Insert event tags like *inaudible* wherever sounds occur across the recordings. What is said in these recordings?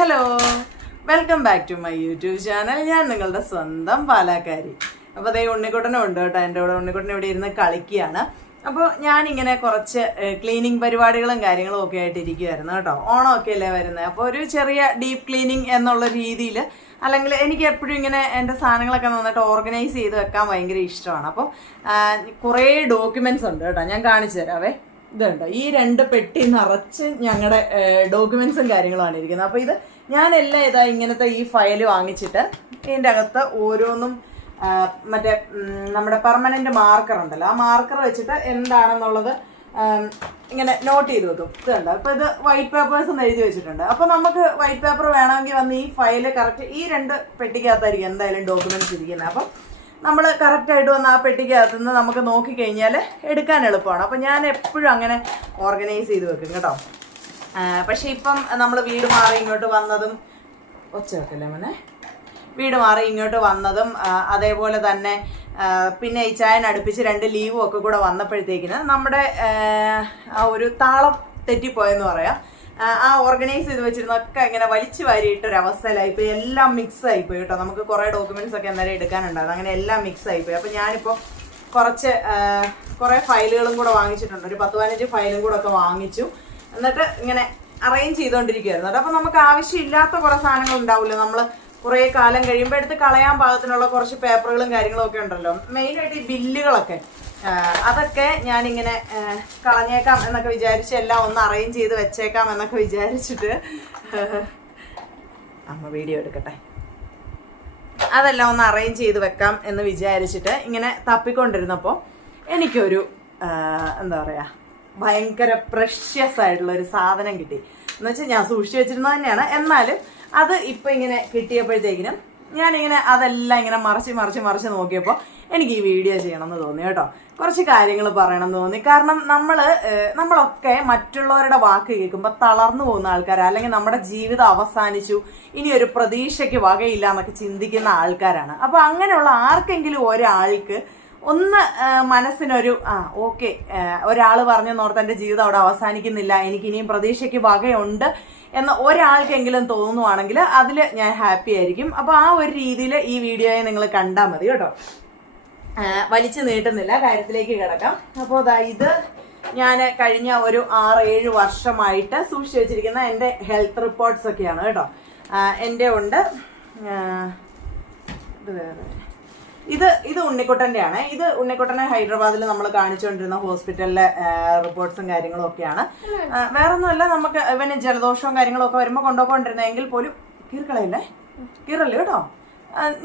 Hello welcome back to my YouTube channel ഞാൻ നിങ്ങളുടെ സ്വന്തം പാലാക്കാരി. അപ്പോൾ അതേ ഉണ്ണിക്കുട്ടനും ഉണ്ട് കേട്ടോ. എന്റെ കൂടെ ഉണ്ണിക്കുട്ടൻ ഇവിടെ ഇരുന്ന് കളിക്കുകയാണ്. അപ്പോൾ ഞാനിങ്ങനെ കുറച്ച് ക്ലീനിങ് പരിപാടികളും കാര്യങ്ങളും ഒക്കെ ആയിട്ട് ഇരിക്കുമായിരുന്നു കേട്ടോ. ഓണമൊക്കെ അല്ലേ വരുന്നത്? അപ്പോൾ ഒരു ചെറിയ ഡീപ്പ് ക്ലീനിങ് എന്നുള്ള രീതിയിൽ അല്ലെങ്കിൽ എനിക്ക് എപ്പോഴും ഇങ്ങനെ എന്റെ സാധനങ്ങളൊക്കെ നന്നായിട്ട് ഓർഗനൈസ് ചെയ്ത് വെക്കാൻ ഭയങ്കര ഇഷ്ടമാണ്. അപ്പോൾ കുറേ ഡോക്യുമെന്റ്സ് ഉണ്ട് കേട്ടോ. ഞാൻ കാണിച്ചു തരാവേ. ഇതുണ്ട്. ഈ രണ്ട് പെട്ടി നിറച്ച് ഞങ്ങളുടെ ഡോക്യുമെന്റ്സും കാര്യങ്ങളുമാണ് ഇരിക്കുന്നത്. അപ്പോൾ ഇത് ഞാൻ എല്ലാം ഇതാ ഇങ്ങനത്തെ ഈ ഫയൽ വാങ്ങിച്ചിട്ട് ഇതിന്റെ അകത്ത് ഓരോന്നും മറ്റേ നമ്മുടെ പെർമനന്റ് മാർക്കർ ഉണ്ടല്ലോ. ആ മാർക്കർ വെച്ചിട്ട് എന്താണെന്നുള്ളത് ഇങ്ങനെ നോട്ട് ചെയ്ത് വെക്കും. ഇതുണ്ട്. അപ്പൊ ഇത് വൈറ്റ് പേപ്പേഴ്സ് എന്ന് എഴുതി വെച്ചിട്ടുണ്ട്. അപ്പൊ നമുക്ക് വൈറ്റ് പേപ്പർ വേണമെങ്കിൽ വന്ന് ഈ ഫയൽ കറക്റ്റ് ഈ രണ്ട് പെട്ടിക്കകത്തായിരിക്കും എന്തായാലും ഡോക്യുമെന്റ്സ് ഇരിക്കുന്നത്. അപ്പം നമ്മൾ കറക്റ്റായിട്ട് വന്ന് ആ പെട്ടിക്കകത്തു നിന്ന് നമുക്ക് നോക്കിക്കഴിഞ്ഞാൽ എടുക്കാൻ എളുപ്പമാണ്. അപ്പം ഞാൻ എപ്പോഴും അങ്ങനെ ഓർഗനൈസ് ചെയ്ത് വെക്കും കേട്ടോ. പക്ഷേ ഇപ്പം നമ്മൾ വീട് മാറി ഇങ്ങോട്ട് വന്നതും ഒച്ച വെക്കല്ലേ മോനെ? വീട് മാറി ഇങ്ങോട്ട് വന്നതും അതേപോലെ തന്നെ പിന്നെ ഈ ചായൻ അടുപ്പിച്ച് രണ്ട് ലീവും ഒക്കെ കൂടെ വന്നപ്പോഴത്തേക്കിന് നമ്മുടെ ആ ഒരു താളം തെറ്റിപ്പോയെന്ന് പറയാം. ആ, ഓർഗനൈസ് ചെയ്ത് വെച്ചിരുന്നൊക്കെ ഇങ്ങനെ വലിച്ചു വാരിയിട്ട് ഒരു അവസ്ഥയിലായി പോയി. എല്ലാം മിക്സ് ആയിപ്പോയി കേട്ടോ. നമുക്ക് കുറെ ഡോക്യുമെന്റ്സ് ഒക്കെ എന്തായാലും എടുക്കാനുണ്ടായിരുന്നു. അങ്ങനെ എല്ലാം മിക്സ് ആയിപ്പോയി അപ്പൊ ഞാനിപ്പോ കുറച്ച് കുറേ ഫയലുകളും കൂടെ വാങ്ങിച്ചിട്ടുണ്ട്. ഒരു പത്ത് പതിനഞ്ച് ഫയലും കൂടെ ഒക്കെ വാങ്ങിച്ചു. എന്നിട്ട് ഇങ്ങനെ അറേഞ്ച് ചെയ്തുകൊണ്ടിരിക്കുകയായിരുന്നു അപ്പൊ നമുക്ക് ആവശ്യമില്ലാത്ത കുറെ സാധനങ്ങൾ ഉണ്ടാവില്ല നമ്മൾ കുറേ കാലം കഴിയുമ്പോൾ എടുത്ത് കളയാൻ പാകത്തിനുള്ള കുറച്ച് പേപ്പറുകളും കാര്യങ്ങളും ഒക്കെ ഉണ്ടല്ലോ. മെയിനായിട്ട് ഈ ബില്ലുകളൊക്കെ അതൊക്കെ ഞാനിങ്ങനെ കളഞ്ഞേക്കാം എന്നൊക്കെ വിചാരിച്ച് എല്ലാം ഒന്ന് അറേഞ്ച് ചെയ്ത് വെച്ചേക്കാം എന്നൊക്കെ വിചാരിച്ചിട്ട്. അമ്മ വീഡിയോ എടുക്കട്ടെ. അതെല്ലാം ഒന്ന് അറേഞ്ച് ചെയ്ത് വെക്കാം എന്ന് വിചാരിച്ചിട്ട് ഇങ്ങനെ തപ്പിക്കൊണ്ടിരുന്നപ്പോൾ എനിക്കൊരു എന്താ പറയുക ഭയങ്കര പ്രഷ്യസ് ആയിട്ടുള്ള ഒരു സാധനം കിട്ടി. എന്ന് വെച്ചാൽ ഞാൻ സൂക്ഷിച്ചു വെച്ചിരുന്നത് തന്നെയാണ്. എന്നാലും അത് ഇപ്പം ഇങ്ങനെ കിട്ടിയപ്പോഴത്തേക്കിനും ഞാനിങ്ങനെ അതെല്ലാം ഇങ്ങനെ മറിച്ച് മറിച്ച് മറിച്ച് നോക്കിയപ്പോൾ എനിക്ക് ഈ വീഡിയോ ചെയ്യണമെന്ന് തോന്നി കേട്ടോ. കുറച്ച് കാര്യങ്ങൾ പറയണമെന്ന് തോന്നി. കാരണം നമ്മൾ നമ്മളൊക്കെ മറ്റുള്ളവരുടെ വാക്ക് കേൾക്കുമ്പോൾ തളർന്നു പോകുന്ന ആൾക്കാരാണ് അല്ലെങ്കിൽ നമ്മുടെ ജീവിതം അവസാനിച്ചു. ഇനി ഒരു പ്രതീക്ഷയ്ക്ക് വകയില്ല എന്നൊക്കെ ചിന്തിക്കുന്ന ആൾക്കാരാണ്. അപ്പോൾ അങ്ങനെയുള്ള ആർക്കെങ്കിലും ഒരാൾക്ക് ഒന്ന് മനസ്സിനൊരു ആ ഓക്കെ ഒരാൾ പറഞ്ഞു നോർത്ത് എന്റെ ജീവിതം അവിടെ അവസാനിക്കുന്നില്ല എനിക്ക് ഇനിയും പ്രതീക്ഷയ്ക്ക് വകയുണ്ട് എന്ന് ഒരാൾക്കെങ്കിലും തോന്നുവാണെങ്കിൽ അതിൽ ഞാൻ ഹാപ്പി ആയിരിക്കും. അപ്പോൾ ആ ഒരു രീതിയിൽ ഈ വീഡിയോയെ നിങ്ങൾ കണ്ടാൽ മതി കേട്ടോ. വലിച്ചു നീട്ടുന്നില്ല കാര്യത്തിലേക്ക് കിടക്കാം. അപ്പോൾ അതാ ഇത് ഞാൻ കഴിഞ്ഞ ഒരു ആറ് ഏഴ് വർഷമായിട്ട് സൂക്ഷിച്ചു വെച്ചിരിക്കുന്ന എന്റെ ഹെൽത്ത് റിപ്പോർട്ട്സ് ഒക്കെയാണ് കേട്ടോ. എന്റെ ഉണ്ട്. ഇത് വേറെ. ഇത് ഇത് ഉണ്ണിക്കുട്ടന്റെ ഇത് ഉണ്ണിക്കുട്ടനെ ഹൈദരാബാദിൽ നമ്മൾ കാണിച്ചുകൊണ്ടിരുന്ന ഹോസ്പിറ്റലിലെ റിപ്പോർട്ട്സും കാര്യങ്ങളും ഒക്കെയാണ്. വേറെ വേറൊന്നുമല്ല നമുക്ക് ഇവന് ജലദോഷവും കാര്യങ്ങളും ഒക്കെ വരുമ്പോൾ കൊണ്ടുപോയിക്കൊണ്ടിരുന്നെങ്കിൽ പോലും കീർക്കളയല്ലേ കീറല്ലേ കേട്ടോ?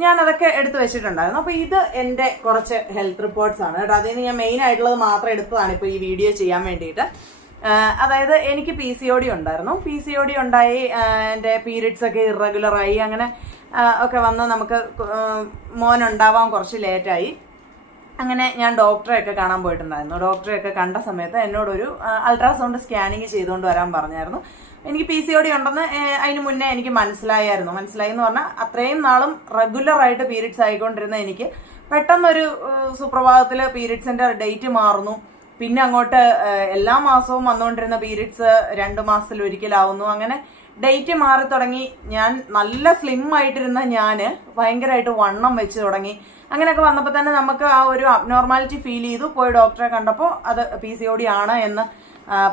ഞാൻ അതൊക്കെ എടുത്തു വെച്ചിട്ടുണ്ടായിരുന്നു. അപ്പൊ ഇത് എന്റെ കുറച്ച് ഹെൽത്ത് റിപ്പോർട്ട്സ് ആണ് കേട്ടോ. അതിന് ഞാൻ മെയിൻ ആയിട്ടുള്ളത് മാത്രം എടുത്തതാണ് ഇപ്പോൾ ഈ വീഡിയോ ചെയ്യാൻ വേണ്ടിയിട്ട്. അതായത് എനിക്ക് പി സി ഒ ഡി ഉണ്ടായിരുന്നു. പി സി ഒ ഡി ഉണ്ടായി എന്റെ പീരിയഡ്സ് ഒക്കെ ഇറഗുലർ ആയി അങ്ങനെ ഒക്കെ വന്ന് നമുക്ക് മോൻ ഉണ്ടാവാൻ കുറച്ച് ലേറ്റായി. അങ്ങനെ ഞാൻ ഡോക്ടറെയൊക്കെ കാണാൻ പോയിട്ടുണ്ടായിരുന്നു. ഡോക്ടറെയൊക്കെ കണ്ട സമയത്ത് എന്നോടൊരു അൾട്രാസൗണ്ട് സ്കാനിങ് ചെയ്തുകൊണ്ട് വരാൻ പറഞ്ഞായിരുന്നു. എനിക്ക് പി സി ഒ ഡി ഉണ്ടെന്ന് അതിന് മുന്നേ എനിക്ക് മനസ്സിലായായിരുന്നു. മനസ്സിലായി എന്ന് പറഞ്ഞാൽ അത്രയും നാളും റെഗുലറായിട്ട് പീരീഡ്സ് ആയിക്കൊണ്ടിരുന്ന എനിക്ക് പെട്ടെന്നൊരു സുപ്രഭാതത്തിൽ പീരീഡ്സിന്റെ ഡേറ്റ് മാറുന്നു. പിന്നെ അങ്ങോട്ട് എല്ലാ മാസവും വന്നുകൊണ്ടിരുന്ന പീരീഡ്സ് രണ്ട് മാസത്തിൽ ഒരിക്കലാവുന്നു അങ്ങനെ ഡേറ്റ് മാറി തുടങ്ങി. ഞാൻ നല്ല സ്ലിം ആയിട്ടിരുന്ന ഞാൻ ഭയങ്കരമായിട്ട് വണ്ണം വെച്ച് തുടങ്ങി. അങ്ങനെയൊക്കെ വന്നപ്പോൾ തന്നെ നമുക്ക് ആ ഒരു അബ്നോർമാലിറ്റി ഫീൽ ചെയ്തു. പോയി ഡോക്ടറെ കണ്ടപ്പോൾ അത് പി സി ഒ ഡി ആണ് എന്ന്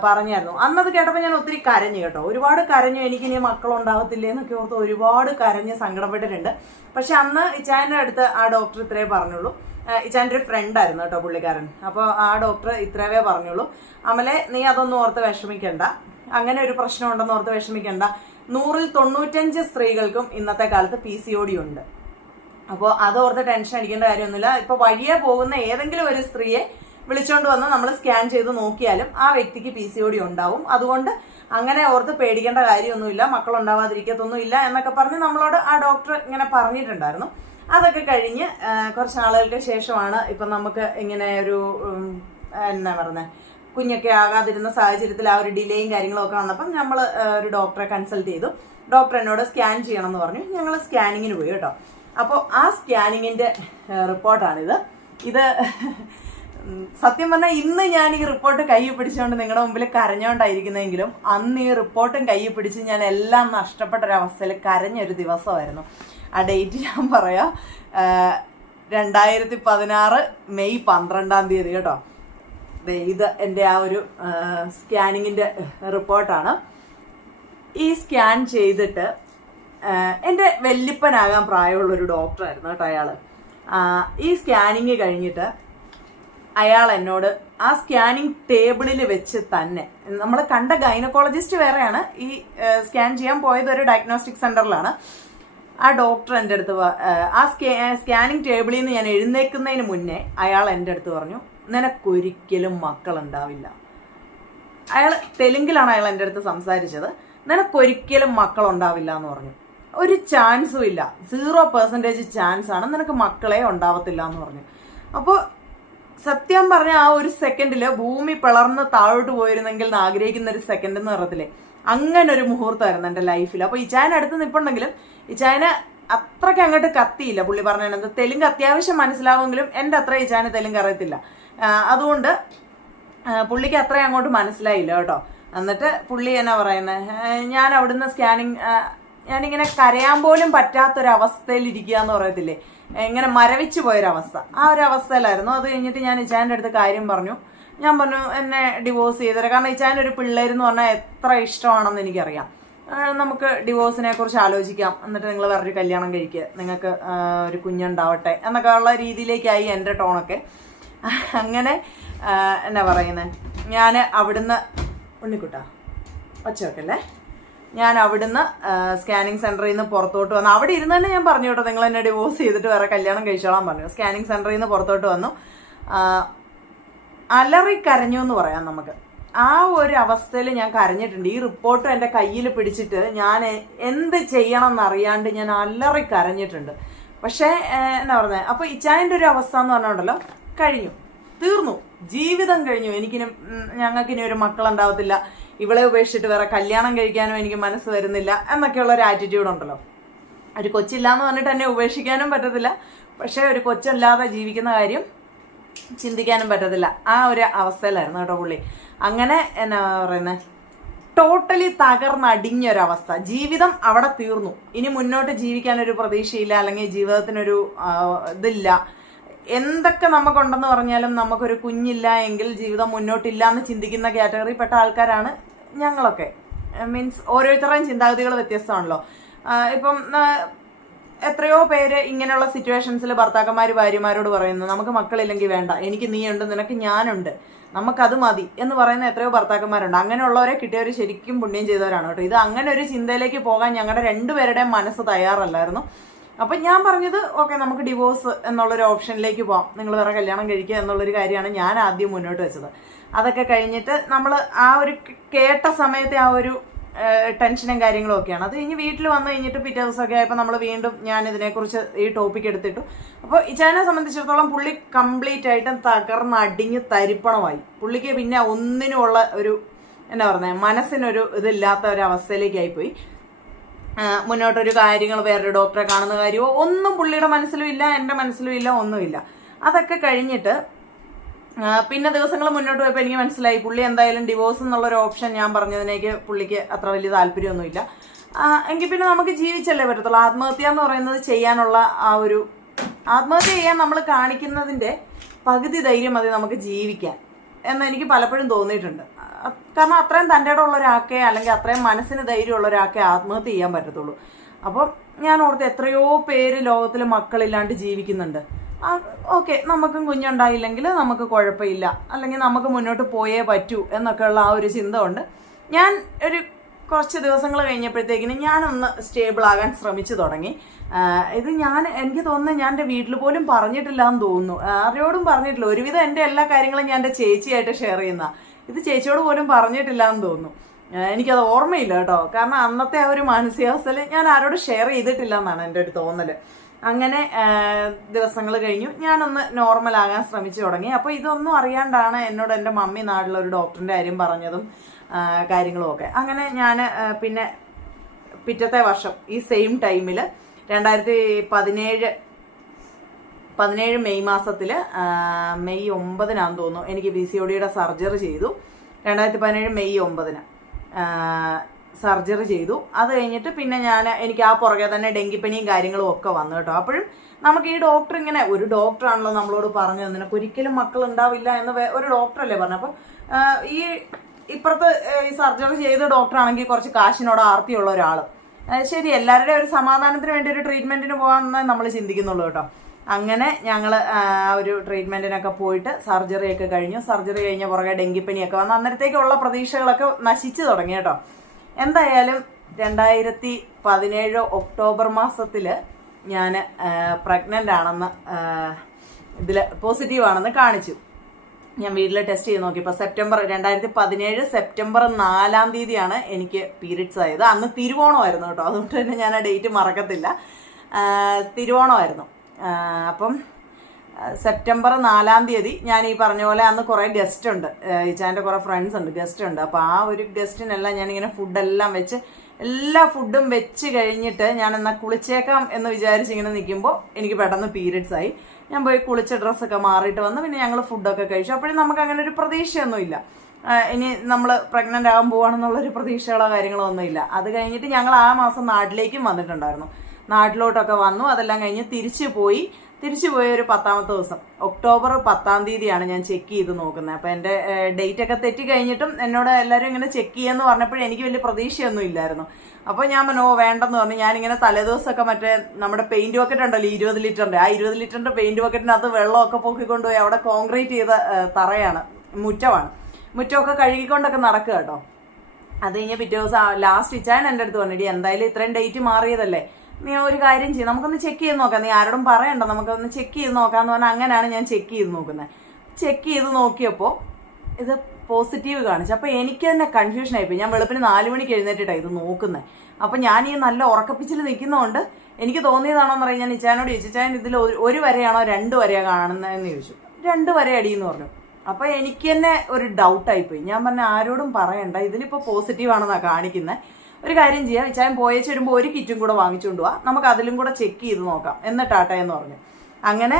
പറഞ്ഞായിരുന്നു. അന്നത് കേട്ടപ്പോൾ ഞാൻ ഒത്തിരി കരഞ്ഞു കേട്ടോ. ഒരുപാട് കരഞ്ഞു. എനിക്ക് ഇനി മക്കളുണ്ടാവത്തില്ലേ എന്നൊക്കെ ഓർത്ത് ഒരുപാട് കരഞ്ഞ് സങ്കടപ്പെട്ടിട്ടുണ്ട്. പക്ഷെ അന്ന് ഇച്ചാന്റെ അടുത്ത് ആ ഡോക്ടർ ഇത്രേ പറഞ്ഞുള്ളൂ. ഇച്ചാന്റെ ഒരു ഫ്രണ്ട് ആയിരുന്നു കേട്ടോ പുള്ളിക്കാരൻ. അപ്പോൾ ആ ഡോക്ടർ ഇത്രവേ പറഞ്ഞുള്ളൂ. അമലെ നീ അതൊന്നും ഓർത്ത് വിഷമിക്കണ്ട. അങ്ങനെ ഒരു പ്രശ്നം ഉണ്ടെന്ന് ഓർത്ത് വിഷമിക്കേണ്ട. നൂറിൽ തൊണ്ണൂറ്റഞ്ച് സ്ത്രീകൾക്കും ഇന്നത്തെ കാലത്ത് പി സി ഒ ഡി ഉണ്ട്. അപ്പോൾ അത് ഓർത്ത് ടെൻഷൻ അടിക്കേണ്ട കാര്യമൊന്നുമില്ല. ഇപ്പൊ വഴിയെ പോകുന്ന ഏതെങ്കിലും ഒരു സ്ത്രീയെ വിളിച്ചോണ്ട് വന്ന് നമ്മൾ സ്കാൻ ചെയ്ത് നോക്കിയാലും ആ വ്യക്തിക്ക് പി സി ഒ ഡി ഉണ്ടാവും. അതുകൊണ്ട് അങ്ങനെ ഓർത്ത് പേടിക്കേണ്ട കാര്യമൊന്നുമില്ല. മക്കൾ ഉണ്ടാവാതിരിക്കത്തൊന്നുമില്ല എന്നൊക്കെ പറഞ്ഞ് നമ്മളോട് ആ ഡോക്ടർ ഇങ്ങനെ പറഞ്ഞിട്ടുണ്ടായിരുന്നു. അതൊക്കെ കഴിഞ്ഞ് കുറച്ച് നാളുകൾക്ക് ശേഷമാണ് ഇപ്പം നമുക്ക് ഇങ്ങനെ ഒരു എന്നാ പറയുന്നത് കുഞ്ഞൊക്കെ ആകാതിരുന്ന സാഹചര്യത്തിൽ ആ ഒരു ഡിലേയും കാര്യങ്ങളൊക്കെ വന്നപ്പം നമ്മൾ ഒരു ഡോക്ടറെ കൺസൾട്ട് ചെയ്തു. ഡോക്ടർ എന്നോട് സ്കാൻ ചെയ്യണം എന്ന് പറഞ്ഞു. ഞങ്ങൾ സ്കാനിങ്ങിന് പോയി കേട്ടോ. അപ്പോൾ ആ സ്കാനിങ്ങിന്റെ റിപ്പോർട്ടാണിത്. ഇത് *laughs* സത്യം പറഞ്ഞാൽ ഇന്ന് ഞാൻ ഈ റിപ്പോർട്ട് കൈ പിടിച്ചുകൊണ്ട് നിങ്ങളുടെ മുമ്പിൽ കരഞ്ഞുകൊണ്ടായിരിക്കുന്നെങ്കിലും അന്ന് ഈ റിപ്പോർട്ടും കൈ പിടിച്ച് ഞാൻ എല്ലാം നഷ്ടപ്പെട്ട ഒരവസ്ഥയിൽ കരഞ്ഞൊരു ദിവസമായിരുന്നു. ആ ഡേറ്റ് ഞാൻ പറയാം രണ്ടായിരത്തി പതിനാറ് മെയ് പന്ത്രണ്ടാം തീയതി കേട്ടോ. ഇത് എന്റെ ആ ഒരു സ്കാനിങ്ങിന്റെ റിപ്പോർട്ടാണ്. ഈ സ്കാൻ ചെയ്തിട്ട് എന്റെ വല്യപ്പനാകാൻ പ്രായമുള്ള ഒരു ഡോക്ടറായിരുന്നു കേട്ടോ അയാൾ. ഈ സ്കാനിങ് കഴിഞ്ഞിട്ട് അയാൾ എന്നോട് ആ സ്കാനിങ് ടേബിളിൽ വെച്ച് തന്നെ. നമ്മൾ കണ്ട ഗൈനക്കോളജിസ്റ്റ് വേറെയാണ്. ഈ സ്കാൻ ചെയ്യാൻ പോയത് ഒരു ഡയഗ്നോസ്റ്റിക് സെന്ററിലാണ്. ആ ഡോക്ടർ എന്റെ അടുത്ത് ആ സ്കാനിങ് ടേബിളിൽ നിന്ന് ഞാൻ എഴുന്നേക്കുന്നതിന് മുന്നേ അയാൾ എന്റെ അടുത്ത് പറഞ്ഞു നിനക്കൊരിക്കലും മക്കളുണ്ടാവില്ല. അയാൾ തെലുങ്കിലാണ് അയാൾ എന്റെ അടുത്ത് സംസാരിച്ചത്. നിനക്കൊരിക്കലും മക്കളുണ്ടാവില്ല എന്ന് പറഞ്ഞു. ഒരു ചാൻസും ഇല്ല. സീറോ പെർസെന്റേജ് ചാൻസ് ആണ് നിനക്ക് മക്കളെ ഉണ്ടാവത്തില്ല എന്ന് പറഞ്ഞു. അപ്പോൾ സത്യം പറഞ്ഞ ആ ഒരു സെക്കൻഡിൽ ഭൂമി പിളർന്ന് താഴോട്ട് പോയിരുന്നെങ്കിൽ എന്ന് ആഗ്രഹിക്കുന്ന ഒരു സെക്കൻഡ് എന്ന് പറയത്തില്ലേ അങ്ങനെ ഒരു മുഹൂർത്തമായിരുന്നു എന്റെ ലൈഫിൽ അപ്പോൾ ഇച്ചായന അടുത്ത് നിൽപ്പുണ്ടെങ്കിലും ഇച്ചായന അത്രയ്ക്ക് അങ്ങോട്ട് കത്തിയില്ല. പുള്ളി പറഞ്ഞത് തെലുങ്ക് അത്യാവശ്യം മനസ്സിലാവുമെങ്കിലും എന്റെ അത്ര ഇച്ചായന തെലുങ്ക് അറിയത്തില്ല. അതുകൊണ്ട് പുള്ളിക്ക് അത്രയും അങ്ങോട്ട് മനസ്സിലായില്ല കേട്ടോ. എന്നിട്ട് പുള്ളി എന്നാ പറയുന്നത് ഞാൻ അവിടുന്ന് സ്കാനിങ് ഞാനിങ്ങനെ കരയാൻ പോലും പറ്റാത്തൊരവസ്ഥയിൽ ഇരിക്കുക എന്ന് പറയത്തില്ലേ? ഇങ്ങനെ മരവിച്ചു പോയൊരവസ്ഥ. ആ ഒരു അവസ്ഥയിലായിരുന്നു അത് കഴിഞ്ഞിട്ട് ഞാൻ ഇച്ചാന്റെ അടുത്ത് കാര്യം പറഞ്ഞു. ഞാൻ പറഞ്ഞു എന്നെ ഡിവോഴ്സ് ചെയ്തത് കാരണം ഇച്ചാൻ ഒരു പിള്ളേരെന്ന് പറഞ്ഞാൽ എത്ര ഇഷ്ടമാണെന്ന് എനിക്കറിയാം. നമുക്ക് ഡിവോഴ്സിനെ കുറിച്ച് ആലോചിക്കാം. എന്നിട്ട് നിങ്ങൾ വേറൊരു കല്യാണം കഴിക്കുക നിങ്ങൾക്ക് ഒരു കുഞ്ഞുണ്ടാവട്ടെ. എന്നൊക്കെ ഉള്ള രീതിയിലേക്കായി എന്റെ ടോണൊക്കെ *laughs* അങ്ങനെ എന്നാ പറയുന്നത് ഞാൻ അവിടുന്ന് ഉണ്ണിക്കുട്ടാ ഒച്ച വെക്കല്ലേ ഞാൻ അവിടുന്ന് സ്കാനിങ് സെന്ററിൽ നിന്ന് പുറത്തോട്ട് വന്നു. അവിടെ ഇരുന്ന് തന്നെ ഞാൻ പറഞ്ഞു കേട്ടോ നിങ്ങൾ എന്നെ ഡിവോഴ്സ് ചെയ്തിട്ട് വേറെ കല്യാണം കഴിച്ചോളാൻ പറഞ്ഞു. സ്കാനിങ് സെന്ററിൽ നിന്ന് പുറത്തോട്ട് വന്നു. അലറി കരഞ്ഞു എന്ന് പറയാം നമുക്ക്. ആ ഒരു അവസ്ഥയിൽ ഞാൻ കരഞ്ഞിട്ടുണ്ട്. ഈ റിപ്പോർട്ട് എന്റെ കയ്യിൽ പിടിച്ചിട്ട് ഞാൻ എന്ത് ചെയ്യണം എന്നറിയാണ്ട് ഞാൻ അലറി കരഞ്ഞിട്ടുണ്ട്. പക്ഷേ എന്നാ പറഞ്ഞത് അപ്പോൾ ഇച്ചായന്റെ ഒരു അവസ്ഥ എന്ന് പറഞ്ഞുണ്ടല്ലോ കഴിഞ്ഞു. തീർന്നു. ജീവിതം കഴിഞ്ഞു. എനിക്കിനി ഞങ്ങൾക്കിനി ഒരു മക്കളുണ്ടാവത്തില്ല. ഇവളെ ഉപേക്ഷിച്ചിട്ട് വേറെ കല്യാണം കഴിക്കാനും എനിക്ക് മനസ്സ് വരുന്നില്ല എന്നൊക്കെയുള്ള ഒരു ആറ്റിറ്റ്യൂഡ് ഉണ്ടല്ലോ. ഒരു കൊച്ചില്ല എന്ന് പറഞ്ഞിട്ട് എന്നെ ഉപേക്ഷിക്കാനും പറ്റത്തില്ല. പക്ഷേ ഒരു കൊച്ചല്ലാതെ ജീവിക്കുന്ന കാര്യം ചിന്തിക്കാനും പറ്റത്തില്ല. ആ ഒരു അവസ്ഥയിലായിരുന്നു കേട്ടോ പുള്ളി. അങ്ങനെ എന്നാ പറയുന്നത് ടോട്ടലി തകർന്നടിഞ്ഞൊരവസ്ഥ. ജീവിതം അവിടെ തീർന്നു. ഇനി മുന്നോട്ട് ജീവിക്കാനൊരു പ്രതീക്ഷയില്ല. അല്ലെങ്കിൽ ജീവിതത്തിനൊരു ഇതില്ല. എന്തൊക്കെ നമുക്കുണ്ടെന്ന് പറഞ്ഞാലും നമുക്കൊരു കുഞ്ഞില്ല എങ്കിൽ ജീവിതം മുന്നോട്ടില്ല എന്ന് ചിന്തിക്കുന്ന കാറ്റഗറി പെട്ട ആൾക്കാരാണ് ഞങ്ങളൊക്കെ. മീൻസ് ഓരോരുത്തരുടെയും ചിന്താഗതികൾ വ്യത്യസ്തമാണല്ലോ. ഇപ്പം എത്രയോ പേര് ഇങ്ങനെയുള്ള സിറ്റുവേഷൻസിൽ ഭർത്താക്കന്മാർ ഭാര്യമാരോട് പറയുന്നു നമുക്ക് മക്കളില്ലെങ്കിൽ വേണ്ട എനിക്ക് നീയുണ്ട് നിനക്ക് ഞാനുണ്ട് നമുക്കത് മതി എന്ന് പറയുന്ന എത്രയോ ഭർത്താക്കന്മാരുണ്ട്. അങ്ങനെയുള്ളവരെ കിട്ടിയവർ ശരിക്കും പുണ്യം ചെയ്തവരാണ് കേട്ടോ. ഇത് അങ്ങനെ ഒരു ചിന്തയിലേക്ക് പോകാൻ ഞങ്ങളുടെ രണ്ടുപേരുടെയും മനസ്സ് തയ്യാറല്ലായിരുന്നു. അപ്പം ഞാൻ പറഞ്ഞത് ഓക്കെ നമുക്ക് ഡിവോഴ്സ് എന്നുള്ളൊരു ഓപ്ഷനിലേക്ക് പോവാം. നിങ്ങൾ വേറെ കല്യാണം കഴിക്കുക എന്നുള്ളൊരു കാര്യമാണ് ഞാൻ ആദ്യം മുന്നോട്ട് വെച്ചത്. അതൊക്കെ കഴിഞ്ഞിട്ട് നമ്മൾ ആ ഒരു കേട്ട സമയത്തെ ആ ഒരു ടെൻഷനും കാര്യങ്ങളും ഒക്കെയാണ്. അത് കഴിഞ്ഞ് വീട്ടിൽ വന്നു കഴിഞ്ഞിട്ട് പിറ്റേ ദിവസമൊക്കെ ആയപ്പോൾ നമ്മൾ വീണ്ടും ഞാൻ ഇതിനെക്കുറിച്ച് ഈ ടോപ്പിക് എടുത്തിട്ടു. അപ്പോൾ ഇച്ചാനെ സംബന്ധിച്ചിടത്തോളം പുള്ളി കംപ്ലീറ്റ് ആയിട്ടും തകർന്ന് അടിഞ്ഞ് തരിപ്പണമായി. പുള്ളിക്ക് പിന്നെ ഒന്നിനുമുള്ള ഒരു എന്താ പറയുക മനസ്സിനൊരു ഇതില്ലാത്ത ഒരു അവസ്ഥയിലേക്കായി പോയി ആ, മുന്നോട്ടൊരു കാര്യങ്ങൾ വേറൊരു ഡോക്ടറെ കാണുന്ന കാര്യമോ ഒന്നും പുള്ളിയുടെ മനസ്സിലും ഇല്ല എന്റെ മനസ്സിലും ഇല്ല ഒന്നുമില്ല. അതൊക്കെ കഴിഞ്ഞിട്ട് പിന്നെ ദിവസങ്ങൾ മുന്നോട്ട് പോയപ്പോൾ എനിക്ക് മനസ്സിലായി പുള്ളി എന്തായാലും ഡിവോഴ്സ് എന്നുള്ളൊരു ഓപ്ഷൻ ഞാൻ പറഞ്ഞതിനേക്ക് പുള്ളിക്ക് അത്ര വലിയ താല്പര്യമൊന്നുമില്ല. എങ്കിൽ പിന്നെ നമുക്ക് ജീവിച്ചല്ലേ പറ്റത്തുള്ളൂ. ആത്മഹത്യ എന്ന് പറയുന്നത് ചെയ്യാനുള്ള ആ ഒരു ആത്മഹത്യ ചെയ്യാൻ നമ്മൾ കാണിക്കുന്നതിന്റെ പകുതി ധൈര്യം മതി നമുക്ക് ജീവിക്കാൻ എന്ന് എനിക്ക് പലപ്പോഴും തോന്നിയിട്ടുണ്ട്. കാരണം അത്രയും തന്റെ ഉള്ള ഒരാൾക്കേ അല്ലെങ്കിൽ അത്രയും മനസ്സിന് ധൈര്യമുള്ള ഒരാൾക്കേ ആത്മഹത്യ ചെയ്യാൻ പറ്റത്തുള്ളൂ. അപ്പം ഞാൻ ഓർത്ത് എത്രയോ പേര് ലോകത്തിൽ മക്കളില്ലാണ്ട് ജീവിക്കുന്നുണ്ട്. ഓക്കെ നമുക്കും കുഞ്ഞുണ്ടായില്ലെങ്കിൽ നമുക്ക് കുഴപ്പമില്ല. അല്ലെങ്കിൽ നമുക്ക് മുന്നോട്ട് പോയേ പറ്റൂ എന്നൊക്കെയുള്ള ആ ഒരു ചിന്ത ഉണ്ട് ഞാൻ ഒരു കുറച്ച് ദിവസങ്ങൾ കഴിഞ്ഞപ്പോഴത്തേക്കിന് ഞാനൊന്ന് സ്റ്റേബിൾ ആകാൻ ശ്രമിച്ചു തുടങ്ങി. ഇത് ഞാൻ എനിക്ക് തോന്നുന്നത് ഞാൻ എന്റെ വീട്ടിൽ പോലും പറഞ്ഞിട്ടില്ല എന്ന് തോന്നുന്നു ആരോടും പറഞ്ഞിട്ടില്ല. ഒരുവിധം എന്റെ എല്ലാ കാര്യങ്ങളും ഞാൻ എന്റെ ചേച്ചിയായിട്ട് ഷെയർ ചെയ്യുന്ന. ഇത് ചേച്ചിയോട് പോലും പറഞ്ഞിട്ടില്ല എന്ന് തോന്നുന്നു എനിക്കത് ഓർമ്മയില്ല കേട്ടോ. കാരണം അന്നത്തെ ആ ഒരു മാനസികാവസ്ഥയിൽ ഞാൻ ആരോട് ഷെയർ ചെയ്തിട്ടില്ല എന്നാണ് എന്റെ ഒരു തോന്നൽ അങ്ങനെ ദിവസങ്ങൾ കഴിഞ്ഞു. ഞാനൊന്ന് നോർമൽ ആകാൻ ശ്രമിച്ചു തുടങ്ങി. അപ്പോൾ ഇതൊന്നും അറിയാണ്ടാണ് എന്നോട് എന്റെ മമ്മി നാട്ടിലൊരു ഡോക്ടറിന്റെ കാര്യം പറഞ്ഞതും ആ, കാര്യങ്ങളും അങ്ങനെ ഞാൻ പിന്നെ പിറ്റത്തെ വർഷം ഈ സെയിം ടൈമിൽ രണ്ടായിരത്തി പതിനേഴ് പതിനേഴ് മെയ് മാസത്തിൽ മെയ് ഒമ്പതിനാന്ന് തോന്നുന്നു എനിക്ക് പി സി ഒ സർജറി ചെയ്തു. രണ്ടായിരത്തി പതിനേഴ് മെയ് ഒമ്പതിന് സർജറി ചെയ്തു. അത് കഴിഞ്ഞിട്ട് പിന്നെ ഞാൻ എനിക്ക് ആ പുറകെ തന്നെ ഡെങ്കിപ്പനിയും കാര്യങ്ങളും ഒക്കെ വന്നു കേട്ടോ. അപ്പോഴും നമുക്ക് ഈ ഡോക്ടർ ഇങ്ങനെ ഒരു ഡോക്ടറാണല്ലോ നമ്മളോട് പറഞ്ഞു നിനക്ക് ഒരിക്കലും മക്കൾ ഉണ്ടാവില്ല എന്ന് ഒരു ഡോക്ടറല്ലേ പറഞ്ഞു അപ്പം ഈ ഇപ്പുറത്ത് ഈ സർജറി ചെയ്ത ഡോക്ടറാണെങ്കിൽ കുറച്ച് കാശിനോട് ആർത്തിയുള്ള ഒരാൾ ശരി എല്ലാവരുടെയും ഒരു സമാധാനത്തിന് വേണ്ടി ഒരു ട്രീറ്റ്മെന്റിന് പോകാമെന്ന് നമ്മൾ ചിന്തിക്കുന്നുള്ളൂ കേട്ടോ. അങ്ങനെ ഞങ്ങൾ ഒരു ട്രീറ്റ്മെന്റിനൊക്കെ പോയിട്ട് സർജറി ഒക്കെ കഴിഞ്ഞു. സർജറി കഴിഞ്ഞ പുറകെ ഡെങ്കിപ്പനിയൊക്കെ വന്ന് അന്നേരത്തേക്കുള്ള പ്രതീക്ഷകളൊക്കെ നശിച്ചു തുടങ്ങി കേട്ടോ. എന്തായാലും രണ്ടായിരത്തി പതിനേഴ് ഒക്ടോബർ മാസത്തിൽ ഞാൻ പ്രഗ്നന്റ് ആണെന്ന് ഇതിൽ പോസിറ്റീവ് ആണെന്ന് കാണിച്ചു. ഞാൻ വീട്ടിൽ ടെസ്റ്റ് ചെയ്ത് നോക്കിയപ്പോൾ സെപ്റ്റംബർ രണ്ടായിരത്തി പതിനേഴ് സെപ്റ്റംബർ നാലാം തീയതിയാണ് എനിക്ക് പീരിയഡ്സ് ആയത്. അന്ന് തിരുവോണമായിരുന്നു കേട്ടോ. അതുകൊണ്ട് തന്നെ ഞാൻ ആ ഡേറ്റ് മറക്കത്തില്ല. തിരുവോണമായിരുന്നു. അപ്പം സെപ്റ്റംബർ നാലാം തീയതി ഞാൻ ഈ പറഞ്ഞ പോലെ അന്ന് കുറേ ഗസ്റ്റ് ഉണ്ട്. ഈച്ചാന്റെ കുറേ ഫ്രണ്ട്സ് ഉണ്ട് ഗസ്റ്റ് ഉണ്ട്. അപ്പോൾ ആ ഒരു ഗസ്റ്റിനെല്ലാം ഞാനിങ്ങനെ ഫുഡെല്ലാം വെച്ച് എല്ലാ ഫുഡും വെച്ച് കഴിഞ്ഞിട്ട് ഞാൻ എന്നാൽ കുളിച്ചേക്കാം എന്ന് വിചാരിച്ച് ഇങ്ങനെ നിൽക്കുമ്പോൾ എനിക്ക് പെട്ടെന്ന് പീരിയഡ്സ് ആയി. ഞാൻ പോയി കുളിച്ച ഡ്രസ്സൊക്കെ മാറിയിട്ട് വന്ന്. പിന്നെ ഞങ്ങൾ ഫുഡൊക്കെ കഴിച്ചു. അപ്പോഴും നമുക്ക് അങ്ങനെ ഒരു പ്രതീക്ഷയൊന്നുമില്ല. ഇനി നമ്മൾ പ്രഗ്നന്റ് ആകാൻ പോവാണെന്നുള്ളൊരു പ്രതീക്ഷകളോ കാര്യങ്ങളോ ഒന്നുമില്ല. അത് കഴിഞ്ഞിട്ട് ഞങ്ങൾ ആ മാസം നാട്ടിലേക്കും വന്നിട്ടുണ്ടായിരുന്നു. നാട്ടിലോട്ടൊക്കെ വന്നു. അതെല്ലാം കഴിഞ്ഞ് തിരിച്ചു പോയി. തിരിച്ചു പോയ ഒരു പത്താമത്തെ ദിവസം. ഒക്ടോബർ പത്താം തീയതിയാണ് ഞാൻ ചെക്ക് ചെയ്ത് നോക്കുന്നത്. അപ്പോൾ എന്റെ ഡേറ്റ് ഒക്കെ തെറ്റി കഴിഞ്ഞിട്ടും എന്നോട് എല്ലാവരും ഇങ്ങനെ ചെക്ക് ചെയ്യാന്ന് പറഞ്ഞപ്പോഴും എനിക്ക് വലിയ പ്രതീക്ഷയൊന്നും ഇല്ലായിരുന്നു. അപ്പോൾ ഞാൻ ഓ വേണ്ടെന്ന് പറഞ്ഞു. ഞാനിങ്ങനെ തലേദിവസമൊക്കെ മറ്റേ നമ്മുടെ പെയിന്റ് ബക്കറ്റ് ഉണ്ടല്ലോ ഇരുപത് ലിറ്ററിന്റെ ആ ഇരുപത് ലിറ്ററിന്റെ പെയിന്റ് ബക്കറ്റിനകത്ത് വെള്ളമൊക്കെ പൊക്കിക്കൊണ്ടുപോയി അവിടെ കോൺക്രീറ്റ് ചെയ്ത തറയാണ് മുറ്റമാണ്. മുറ്റമൊക്കെ കഴുകിക്കൊണ്ടൊക്കെ നടക്കുക കേട്ടോ. അത് കഴിഞ്ഞ് പിറ്റേ ദിവസം ലാസ്റ്റ് ഇച്ചാൻ എന്റെ അടുത്ത് പറഞ്ഞിട്ട് എന്തായാലും ഇത്രയും ഡേറ്റ് മാറിയതല്ലേ? നീ ഒരു കാര്യം ചെയ്യും. നമുക്കൊന്ന് ചെക്ക് ചെയ്ത് നോക്കാം. നീ ആരോടും പറയണ്ട. നമുക്കൊന്ന് ചെക്ക് ചെയ്ത് നോക്കാന്ന് പറഞ്ഞാൽ അങ്ങനെയാണ് ഞാൻ ചെക്ക് ചെയ്ത് നോക്കുന്നത്. ചെക്ക് ചെയ്ത് നോക്കിയപ്പോൾ ഇത് പോസിറ്റീവ് കാണിച്ചു. അപ്പോൾ എനിക്ക് തന്നെ കൺഫ്യൂഷൻ ആയിപ്പോയി. ഞാൻ വെളുപ്പിന് നാല് മണിക്ക് എഴുന്നേറ്റിട്ടാണ് ഇത് നോക്കുന്നത്. അപ്പോൾ ഞാൻ ഈ നല്ല ഉറക്കപ്പിച്ചിൽ നിൽക്കുന്നതുകൊണ്ട് എനിക്ക് തോന്നിയതാണോന്ന് അറിയാം. ഞാൻ ഇച്ചാനോട് ചോദിച്ചു ഇച്ചാൻ ഇതിൽ ഒരു- വരെയാണോ? രണ്ട് വരെയാണ് കാണുന്നതെന്ന് ചോദിച്ചു. രണ്ട് വരെ അടിയെന്ന് പറഞ്ഞു. അപ്പോൾ എനിക്ക് തന്നെ ഒരു ഡൗട്ടായിപ്പോയി ഞാൻ പറഞ്ഞ ആരോടും പറയണ്ട. ഇതിലിപ്പോൾ പോസിറ്റീവ് ആണെന്നാ കാണിക്കുന്നത് ഒരു കാര്യം ചെയ്യാം. ഇച്ചായൻ പോയേച്ച് വരുമ്പോൾ ഒരു കിറ്റും കൂടെ വാങ്ങിച്ചുകൊണ്ട് പോവാം നമുക്ക് അതിലും കൂടെ ചെക്ക് ചെയ്ത് നോക്കാം. എന്നിട്ടാട്ടെ എന്ന് പറഞ്ഞു. അങ്ങനെ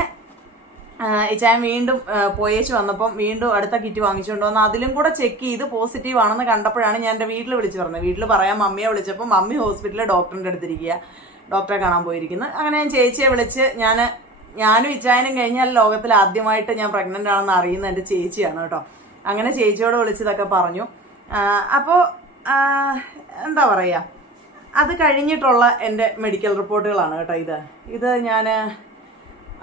ഇച്ചായൻ വീണ്ടും പോയേച്ച് വന്നപ്പം വീണ്ടും അടുത്ത കിറ്റ് വാങ്ങിച്ചുകൊണ്ട് വന്ന് അതിലും കൂടെ ചെക്ക് ചെയ്ത് പോസിറ്റീവ് ആണെന്ന് കണ്ടപ്പോഴാണ് ഞാൻ എന്റെ വീട്ടിൽ വിളിച്ചു പറഞ്ഞത്. വീട്ടിൽ പറയാൻ മമ്മിയെ വിളിച്ചപ്പോൾ മമ്മി ഹോസ്പിറ്റലിൽ ഡോക്ടറിന്റെ അടുത്തിരിക്കുക ഡോക്ടറെ കാണാൻ പോയിരിക്കുന്നു. അങ്ങനെ ഞാൻ ചേച്ചിയെ വിളിച്ച് ഞാൻ ഞാനും ഇച്ചായനും കഴിഞ്ഞാൽ ലോകത്തിൽ ആദ്യമായിട്ട് ഞാൻ പ്രഗ്നന്റ് ആണെന്ന് അറിയുന്ന എന്റെ ചേച്ചിയാണ് കേട്ടോ. അങ്ങനെ ചേച്ചിയോട് വിളിച്ചതൊക്കെ പറഞ്ഞു. അപ്പോൾ എന്താ പറയുക അത് കഴിഞ്ഞിട്ടുള്ള എന്റെ മെഡിക്കൽ റിപ്പോർട്ടുകളാണ് കേട്ടോ ഇത്. ഇത് ഞാൻ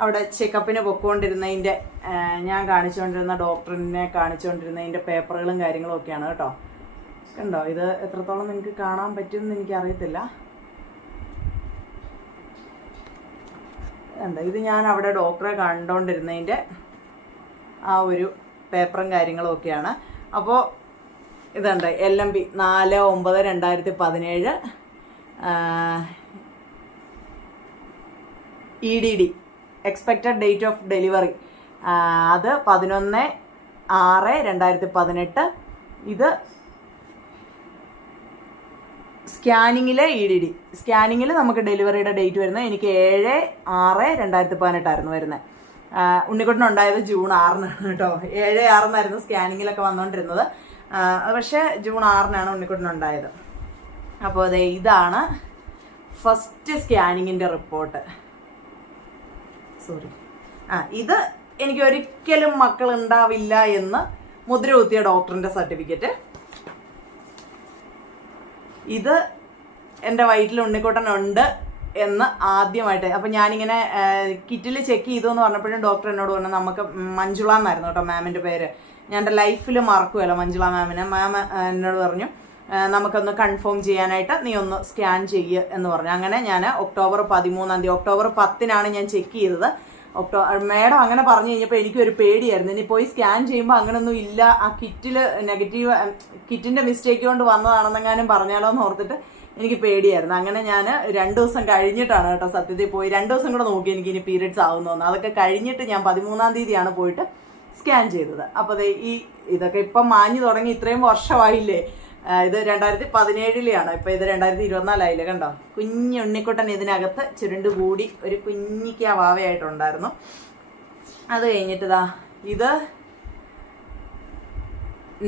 അവിടെ ചെക്കപ്പിന് പൊക്കോണ്ടിരുന്നതിന്റെ ഞാൻ കാണിച്ചുകൊണ്ടിരുന്ന ഡോക്ടറിനെ കാണിച്ചുകൊണ്ടിരുന്നതിന്റെ പേപ്പറുകളും കാര്യങ്ങളും ഒക്കെയാണ് കേട്ടോ. കണ്ടോ? ഇത് എത്രത്തോളം നിങ്ങൾക്ക് കാണാൻ പറ്റുമെന്ന് എനിക്കറിയത്തില്ല. എന്താ ഇത് ഞാൻ അവിടെ ഡോക്ടറെ കണ്ടുകൊണ്ടിരുന്നതിന്റെ ആ ഒരു പേപ്പറും കാര്യങ്ങളും ഒക്കെയാണ്. അപ്പോൾ ഇതുണ്ട് എൽ എം പി നാല് ഒമ്പത് രണ്ടായിരത്തി പതിനേഴ് E D D expected date of delivery അത് പതിനൊന്ന് ആറ് രണ്ടായിരത്തി പതിനെട്ട്. ഇത് സ്കാനിങ്ങിലെ ഇ ഡി ഡി സ്കാനിങ്ങിൽ നമുക്ക് ഡെലിവറിയുടെ ഡേറ്റ് വരുന്നത് എനിക്ക് ഏഴ് ആറ് രണ്ടായിരത്തി പതിനെട്ടായിരുന്നു വരുന്നത്. ഉണ്ണിക്കുട്ടനുണ്ടായത് ജൂൺ ആറിനാണ് കേട്ടോ. ഏഴ് ആറിനായിരുന്നു സ്കാനിങ്ങിലൊക്കെ വന്നുകൊണ്ടിരുന്നത് പക്ഷേ ജൂൺ ആറിനാണ് ഉണ്ണിക്കുട്ടനുണ്ടായത്. അപ്പോൾ അതെ ഇതാണ് ഫസ്റ്റ് സ്കാനിങ്ങിന്റെ റിപ്പോർട്ട്. സോറി. ആ ഇത് എനിക്ക് ഒരിക്കലും മക്കൾ ഉണ്ടാവില്ല എന്ന് മുദ്ര കുത്തിയ ഡോക്ടറിന്റെ സർട്ടിഫിക്കറ്റ്. ഇത് എന്റെ വയറ്റിൽ ഉണ്ണിക്കുട്ടനുണ്ട് എന്ന് ആദ്യമായിട്ട്. അപ്പം ഞാനിങ്ങനെ കിറ്റിൽ ചെക്ക് ചെയ്തു എന്ന് പറഞ്ഞപ്പോഴും ഡോക്ടർ എന്നോട് പറഞ്ഞു നമുക്ക് മഞ്ജുള എന്നായിരുന്നു കേട്ടോ മാമിന്റെ പേര്. ഞാൻ എന്റെ ലൈഫിൽ മറക്കുമല്ലോ മഞ്ജുള മാമിനെ. മാം എന്നോട് പറഞ്ഞു നമുക്കൊന്ന് കൺഫേം ചെയ്യാനായിട്ട് നീ ഒന്ന് സ്കാൻ ചെയ്യ് എന്ന് പറഞ്ഞു. അങ്ങനെ ഞാൻ ഒക്ടോബർ പതിമൂന്നാം തീയതി ഒക്ടോബർ പത്തിനാണ് ഞാൻ ചെക്ക് ചെയ്തത്. ഒക്ടോ മേഡം അങ്ങനെ പറഞ്ഞു കഴിഞ്ഞപ്പോൾ എനിക്കൊരു പേടിയായിരുന്നു. ഇനി പോയി സ്കാൻ ചെയ്യുമ്പോൾ അങ്ങനൊന്നും ഇല്ല. ആ കിറ്റിൽ നെഗറ്റീവ് കിറ്റിന്റെ മിസ്റ്റേക്ക് കൊണ്ട് വന്നതാണെന്നെങ്ങാനും പറഞ്ഞാലോ എന്ന് ഓർത്തിട്ട് എനിക്ക് പേടിയായിരുന്നു. അങ്ങനെ ഞാൻ രണ്ട് ദിവസം കഴിഞ്ഞിട്ടാണ് കേട്ടോ സത്യത്തിൽ പോയി. രണ്ട് ദിവസം കൂടെ നോക്കി എനിക്ക് ഇനി പീരിയഡ്സ് ആവുന്നു അതൊക്കെ കഴിഞ്ഞിട്ട് ഞാൻ പതിമൂന്നാം തീയതിയാണ് പോയിട്ട് സ്കാൻ ചെയ്തത്. അപ്പോൾ ദേ ഈ ഇതൊക്കെ ഇപ്പം മാഞ്ഞു തുടങ്ങി ഇത്രയും വർഷമായില്ലേ? ഇത് രണ്ടായിരത്തി പതിനേഴിലെയാണ് ഇപ്പൊ ഇത് രണ്ടായിരത്തി ഇരുപത്തിനാലായില്ലേ കണ്ടോ? കുഞ്ഞു ഉണ്ണിക്കുട്ടൻ ഇതിനകത്ത് ചുരുണ്ട് കൂടി ഒരു കുഞ്ഞിക്ക് ആ വാവയായിട്ടുണ്ടായിരുന്നു. അത് കഴിഞ്ഞിട്ടിതാ ഇത്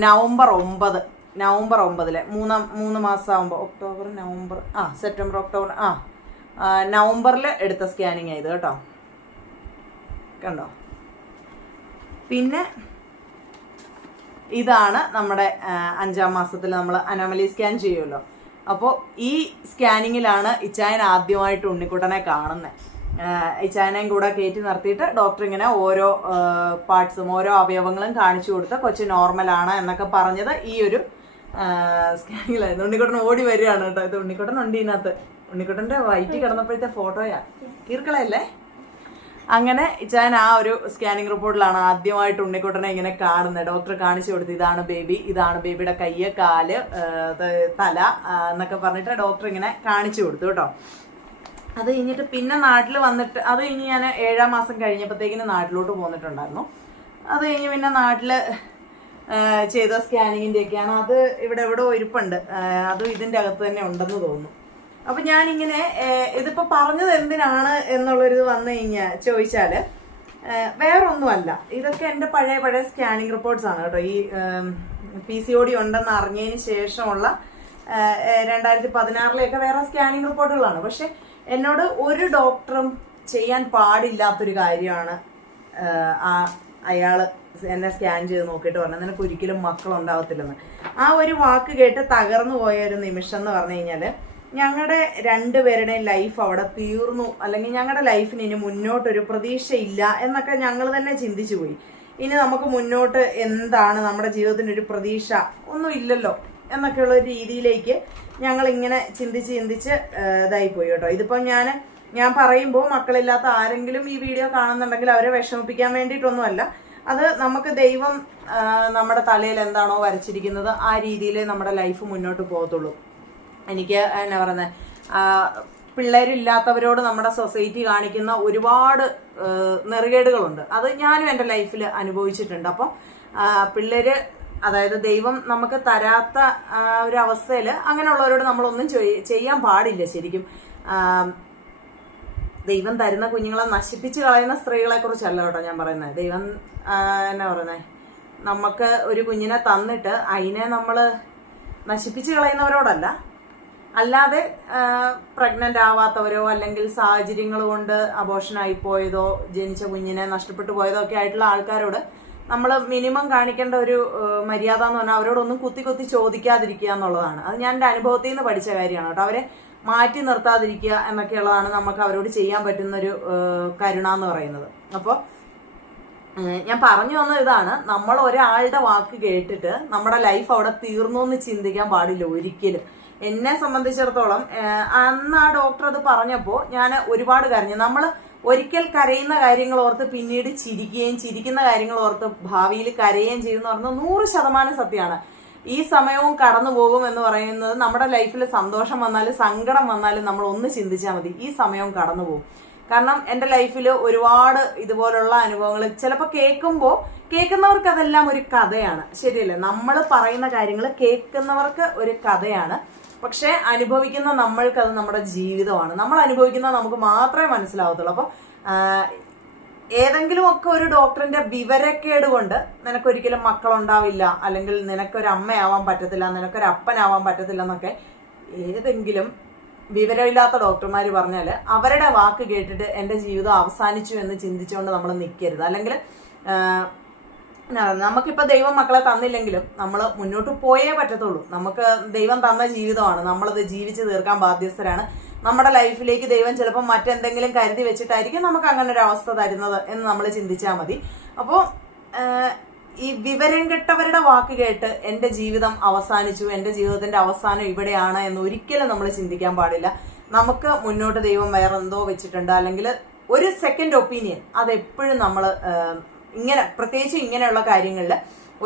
നവംബർ ഒമ്പത്. നവംബർ ഒമ്പതിലെ. മൂന്നാം മൂന്ന് മാസം ആകുമ്പോൾ ഒക്ടോബർ നവംബർ ആ സെപ്റ്റംബർ ഒക്ടോബർ ആ നവംബറിൽ എടുത്ത സ്കാനിങ് ആയത് കേട്ടോ. കണ്ടോ? പിന്നെ ഇതാണ് നമ്മുടെ അഞ്ചാം മാസത്തിൽ നമ്മൾ അനോമലി സ്കാൻ ചെയ്യുമല്ലോ അപ്പോൾ ഈ സ്കാനിങ്ങിലാണ് ഇച്ചായൻ ആദ്യമായിട്ട് ഉണ്ണിക്കുട്ടനെ കാണുന്നത് ഇച്ചായനെയും കൂടെ കയറ്റി നിർത്തിയിട്ട് ഡോക്ടർ ഇങ്ങനെ ഓരോ പാർട്സും ഓരോ അവയവങ്ങളും കാണിച്ചു കൊടുത്ത് കൊച്ചു നോർമലാണ് എന്നൊക്കെ പറഞ്ഞത് ഈ ഒരു സ്കാനിങ്ങിലായിരുന്നു ഉണ്ണിക്കുട്ടൻ ഓടി വരികയാണ് കേട്ടോ. ഇത് ഉണ്ണിക്കുട്ടൻ ഉണ്ട് ഇതിനകത്ത് ഉണ്ണിക്കുട്ടന്റെ വയറ്റിൽ കിടന്നപ്പോഴത്തെ ഫോട്ടോയാ കീർക്കളയല്ലേ അങ്ങനെ ഞാൻ ആ ഒരു സ്കാനിങ് റിപ്പോർട്ടിലാണ് ആദ്യമായിട്ട് ഉണ്ണിക്കുട്ടനെ ഇങ്ങനെ കാണുന്നത് ഡോക്ടർ കാണിച്ചു കൊടുത്ത് ഇതാണ് ബേബി ഇതാണ് ബേബിയുടെ കയ്യ് കാൽ തല എന്നൊക്കെ പറഞ്ഞിട്ട് ഡോക്ടർ ഇങ്ങനെ കാണിച്ചു കൊടുത്തു കേട്ടോ. അത് കഴിഞ്ഞിട്ട് പിന്നെ നാട്ടിൽ വന്നിട്ട് അത് കഴിഞ്ഞ് ഞാൻ ഏഴാം മാസം കഴിഞ്ഞപ്പോഴത്തേക്കിന് നാട്ടിലോട്ട് പോന്നിട്ടുണ്ടായിരുന്നു. അത് കഴിഞ്ഞ് പിന്നെ നാട്ടിൽ ചെയ്ത സ്കാനിങ്ങിന്റെയൊക്കെയാണ് അത് ഇവിടെ എവിടെ ഇരിപ്പുണ്ട്. ആ, അതും ഇതിന്റെ അകത്ത് തന്നെ ഉണ്ടെന്ന് തോന്നുന്നു. അപ്പൊ ഞാനിങ്ങനെ ഇതിപ്പോ പറഞ്ഞത് എന്തിനാണ് എന്നുള്ളൊരു വന്നു കഴിഞ്ഞാൽ ചോദിച്ചാൽ വേറൊന്നുമല്ല. ഇതൊക്കെ എന്റെ പഴയ പഴയ സ്കാനിങ് റിപ്പോർട്ട്സ് ആണ് കേട്ടോ. ഈ പി സി ഒ ഡി ഉണ്ടെന്ന് അറിഞ്ഞതിന് ശേഷമുള്ള രണ്ടായിരത്തി പതിനാറിലെയൊക്കെ വേറെ സ്കാനിങ് റിപ്പോർട്ടുകളാണ് പക്ഷെ എന്നോട് ഒരു ഡോക്ടറും ചെയ്യാൻ പാടില്ലാത്തൊരു കാര്യമാണ് ആ അയാൾ എന്നെ സ്കാൻ ചെയ്ത് നോക്കിയിട്ട് പറഞ്ഞു നിനക്ക് ഒരിക്കലും മക്കളുണ്ടാവത്തില്ലെന്ന്. ആ ഒരു വാക്ക് കേട്ട് തകർന്നു പോയ ഒരു നിമിഷം എന്ന് പറഞ്ഞു കഴിഞ്ഞാൽ ഞങ്ങളുടെ രണ്ടുപേരുടെയും ലൈഫ് അവിടെ തീർന്നു. അല്ലെങ്കിൽ ഞങ്ങളുടെ ലൈഫിന് ഇനി മുന്നോട്ടൊരു പ്രതീക്ഷയില്ല എന്നൊക്കെ ഞങ്ങൾ തന്നെ ചിന്തിച്ചു പോയി. ഇനി നമുക്ക് മുന്നോട്ട് എന്താണ് നമ്മുടെ ജീവിതത്തിന്റെ ഒരു പ്രതീക്ഷ? ഒന്നും ഇല്ലല്ലോ എന്നൊക്കെയുള്ള ഒരു രീതിയിലേക്ക് ഞങ്ങൾ ഇങ്ങനെ ചിന്തിച്ച് ചിന്തിച്ച് ഇതായിപ്പോയി കേട്ടോ. ഇതിപ്പോൾ ഞാൻ ഞാൻ പറയുമ്പോൾ മക്കളില്ലാത്ത ആരെങ്കിലും ഈ വീഡിയോ കാണുന്നുണ്ടെങ്കിൽ അവരെ വിഷമിപ്പിക്കാൻ വേണ്ടിയിട്ടൊന്നുമല്ല. അത് നമുക്ക് ദൈവം നമ്മുടെ തലയിൽ എന്താണോ വരച്ചിരിക്കുന്നത് ആ രീതിയിൽ നമ്മുടെ ലൈഫ് മുന്നോട്ട് പോകത്തുള്ളൂ. എനിക്ക് എന്നാ പറയുന്നത് പിള്ളേരില്ലാത്തവരോട് നമ്മുടെ സൊസൈറ്റി കാണിക്കുന്ന ഒരുപാട് നെറുകേടുകളുണ്ട്. അത് ഞാനും എന്റെ ലൈഫിൽ അനുഭവിച്ചിട്ടുണ്ട്. അപ്പം പിള്ളേര് അതായത് ദൈവം നമുക്ക് തരാത്ത ഒരു അവസ്ഥയിൽ അങ്ങനെയുള്ളവരോട് നമ്മളൊന്നും ചെയ്യ- ചെയ്യാൻ പാടില്ല ശരിക്കും. ദൈവം തരുന്ന കുഞ്ഞുങ്ങളെ നശിപ്പിച്ച് കളയുന്ന സ്ത്രീകളെ കുറിച്ചല്ല കേട്ടോ ഞാൻ പറയുന്നത് ദൈവം എന്നാ പറയുന്നത് നമുക്ക് ഒരു കുഞ്ഞിനെ തന്നിട്ട് അതിനെ നമ്മൾ നശിപ്പിച്ച് കളയുന്നവരോടല്ല അല്ലാതെ പ്രഗ്നന്റ് ആവാത്തവരോ അല്ലെങ്കിൽ സാഹചര്യങ്ങൾ കൊണ്ട് അബോഷനായി പോയതോ ജനിച്ച കുഞ്ഞിനെ നഷ്ടപ്പെട്ടു പോയതോ ഒക്കെ ആയിട്ടുള്ള ആൾക്കാരോട് നമ്മൾ മിനിമം കാണിക്കേണ്ട ഒരു മര്യാദ എന്ന് പറഞ്ഞാൽ അവരോടൊന്നും കുത്തി കുത്തി ചോദിക്കാതിരിക്കുക എന്നുള്ളതാണ്. അത് ഞാൻ എന്റെ അനുഭവത്തിൽ നിന്ന് പഠിച്ച കാര്യമാണ് കേട്ടോ. അവരെ മാറ്റി നിർത്താതിരിക്കുക എന്നൊക്കെയുള്ളതാണ് നമുക്ക് അവരോട് ചെയ്യാൻ പറ്റുന്ന ഒരു കരുണ എന്ന് പറയുന്നത്. അപ്പോൾ ഞാൻ പറഞ്ഞു വന്ന ഇതാണ്. നമ്മൾ ഒരാളുടെ വാക്ക് കേട്ടിട്ട് നമ്മുടെ ലൈഫ് അവിടെ തീർന്നു എന്ന് ചിന്തിക്കാൻ പാടില്ല ഒരിക്കലും. എന്നെ സംബന്ധിച്ചിടത്തോളം അന്ന് ആ ഡോക്ടർ അത് പറഞ്ഞപ്പോൾ ഞാൻ ഒരുപാട് കരഞ്ഞു. നമ്മൾ ഒരിക്കൽ കരയുന്ന കാര്യങ്ങൾ ഓർത്ത് പിന്നീട് ചിരിക്കുകയും ചിരിക്കുന്ന കാര്യങ്ങൾ ഓർത്ത് ഭാവിയിൽ കരയുകയും ചെയ്യുമെന്ന് പറഞ്ഞാൽ നൂറ് ശതമാനം സത്യമാണ്. ഈ സമയവും കടന്നു പോകും എന്ന് പറയുന്നത് നമ്മുടെ ലൈഫിൽ സന്തോഷം വന്നാലും സങ്കടം വന്നാലും നമ്മൾ ഒന്ന് ചിന്തിച്ചാൽ മതി. ഈ സമയവും കടന്നു പോകും. കാരണം എന്റെ ലൈഫിൽ ഒരുപാട് ഇതുപോലുള്ള അനുഭവങ്ങൾ ചിലപ്പോൾ കേൾക്കുമ്പോൾ കേൾക്കുന്നവർക്ക് അതെല്ലാം ഒരു കഥയാണ്. ശരിയല്ലേ? നമ്മൾ പറയുന്ന കാര്യങ്ങൾ കേൾക്കുന്നവർക്ക് ഒരു കഥയാണ്. പക്ഷെ അനുഭവിക്കുന്ന നമ്മൾക്ക് അത് നമ്മുടെ ജീവിതമാണ്. നമ്മൾ അനുഭവിക്കുന്നത് നമുക്ക് മാത്രമേ മനസ്സിലാവത്തുള്ളൂ. അപ്പോൾ ഏതെങ്കിലും ഒക്കെ ഒരു ഡോക്ടറിന്റെ വിവരക്കേട് കൊണ്ട് നിനക്കൊരിക്കലും മക്കളുണ്ടാവില്ല അല്ലെങ്കിൽ നിനക്കൊരു അമ്മയാവാൻ പറ്റത്തില്ല നിനക്കൊരു അപ്പനാവാൻ പറ്റത്തില്ല എന്നൊക്കെ ഏതെങ്കിലും വിവരമില്ലാത്ത ഡോക്ടർമാർ പറഞ്ഞാൽ അവരുടെ വാക്ക് കേട്ടിട്ട് എന്റെ ജീവിതം അവസാനിച്ചു എന്ന് ചിന്തിച്ചുകൊണ്ട് നമ്മൾ നിൽക്കരുത് അല്ലെങ്കിൽ നമുക്കിപ്പോൾ ദൈവം മക്കളെ തന്നില്ലെങ്കിലും നമ്മൾ മുന്നോട്ട് പോയേ പറ്റത്തുള്ളൂ. നമുക്ക് ദൈവം തന്ന ജീവിതമാണ്. നമ്മളത് ജീവിച്ച് തീർക്കാൻ ബാധ്യസ്ഥരാണ്. നമ്മുടെ ലൈഫിലേക്ക് ദൈവം ചിലപ്പോൾ മറ്റെന്തെങ്കിലും കരുതി വെച്ചിട്ടായിരിക്കും നമുക്ക് അങ്ങനെ ഒരു അവസ്ഥ തരുന്നത് എന്ന് നമ്മൾ ചിന്തിച്ചാൽ മതി. അപ്പോൾ ഈ വിവരം കെട്ടവരുടെ വാക്ക് കേട്ട് എന്റെ ജീവിതം അവസാനിച്ചു എന്റെ ജീവിതത്തിന്റെ അവസാനം ഇവിടെയാണ് എന്ന് ഒരിക്കലും നമ്മൾ ചിന്തിക്കാൻ പാടില്ല. നമുക്ക് മുന്നോട്ട് ദൈവം വേറെന്തോ വെച്ചിട്ടുണ്ട്. അല്ലെങ്കിൽ ഒരു സെക്കൻഡ് ഒപ്പീനിയൻ അതെപ്പോഴും നമ്മൾ ഇങ്ങനെ പ്രത്യേകിച്ച് ഇങ്ങനെയുള്ള കാര്യങ്ങളിൽ